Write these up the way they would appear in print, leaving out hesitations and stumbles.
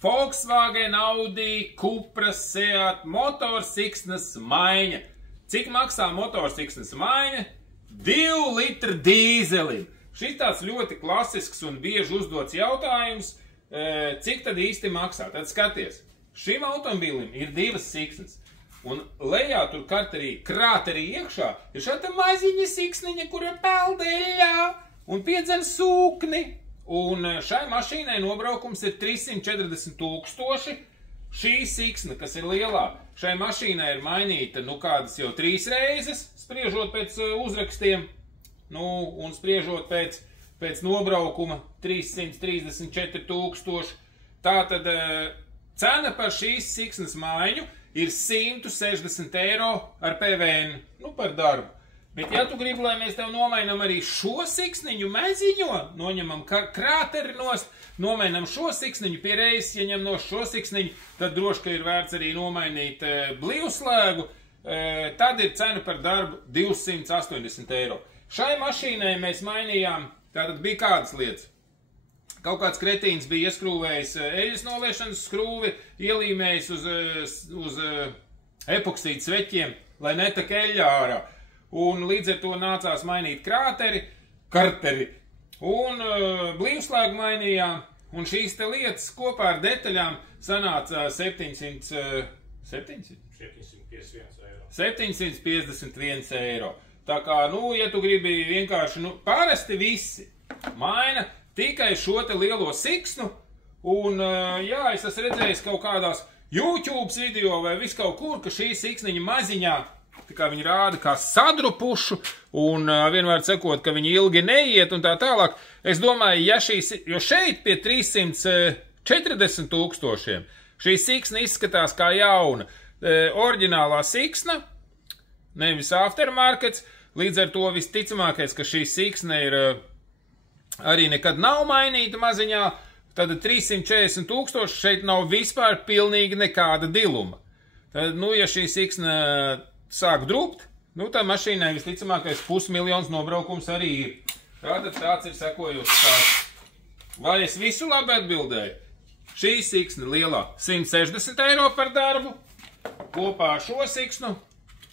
Volkswagen, Audi, Cupra, Seat, motorsiksnas maiņa. Cik maksā motorsiksnas maiņa? 2 litru dīzelim. Šis tāds ļoti klasisks un bieži uzdots jautājums, cik tad īsti maksā? Tad skaties, šim automobīlim ir 2 siksnas. Un lejā tur krāterī iekšā ir šāda maziņa siksniņa, kura peldeļā un piedzen sūkni. Un šai mašīnai nobraukums ir 340 000. Šī siksna, kas ir lielā, šai mašīnai ir mainīta, kādas jau 3 reizes, spriežot pēc uzrakstiem, un spriežot pēc nobraukuma 334 000. Tātad cena par šīs siksnas maiņu ir 160 eiro ar PVN, par darbu. Bet ja tu gribi, lai mēs tev nomainam arī šo siksniņu meziņo, noņemam krāteri nost, nomainam šo siksniņu pie reizes, ja ņem no šo siksniņu, tad droši, ka ir vērts arī nomainīt blīvslēgu, tad ir cena par darbu 280 eiro. Šai mašīnai mēs mainījām, tātad bija kādas lietas. Kaut kāds kretīns bija ieskrūvējis eļas noliešanas skrūvi, ielīmējis uz epoksīdu sveķiem, lai netak eļļa ārā. Un līdz ar to nācās mainīt karteri, un blīvslēgu mainījām, un šīs te lietas kopā ar detaļām sanāca 751 eiro. Tā kā, ja tu gribi vienkārši, parasti visi maina tikai šo te lielo siksnu, un, es esmu redzējis kaut kādās YouTube video vai viskaut kur, ka šī siksniņa maziņā, tā kā viņi rāda kā sadrupušu, un vienmēr sakot, ka viņi ilgi neiet un tā tālāk. Es domāju, jo šeit pie 340 000 šī siksna izskatās kā jauna. Oriģinālā siksna, nevis aftermarkets, līdz ar to visticamākais, ka šī siksna ir arī nekad nav mainīta maziņā, tad 340 000 šeit nav vispār pilnīgi nekāda diluma. Tad, ja šī siksna sāk drupt, tā mašīnai visticamākais 500 000 nobraukums arī ir. Tātad tāds ir sekojošs stāsts. Vai es visu labi atbildēju? Šī siksna lielā 160 eiro par darbu, kopā ar šo siksnu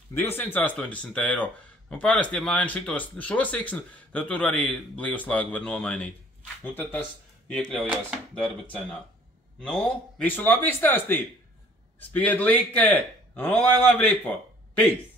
280 eiro. Un parasti, ja maina šo siksnu, tad tur arī blīvslēgu var nomainīt. Tad tas iekļaujās darba cenā. Visu labi izstāstīt? Spied likē, lai labi ripo! Peace!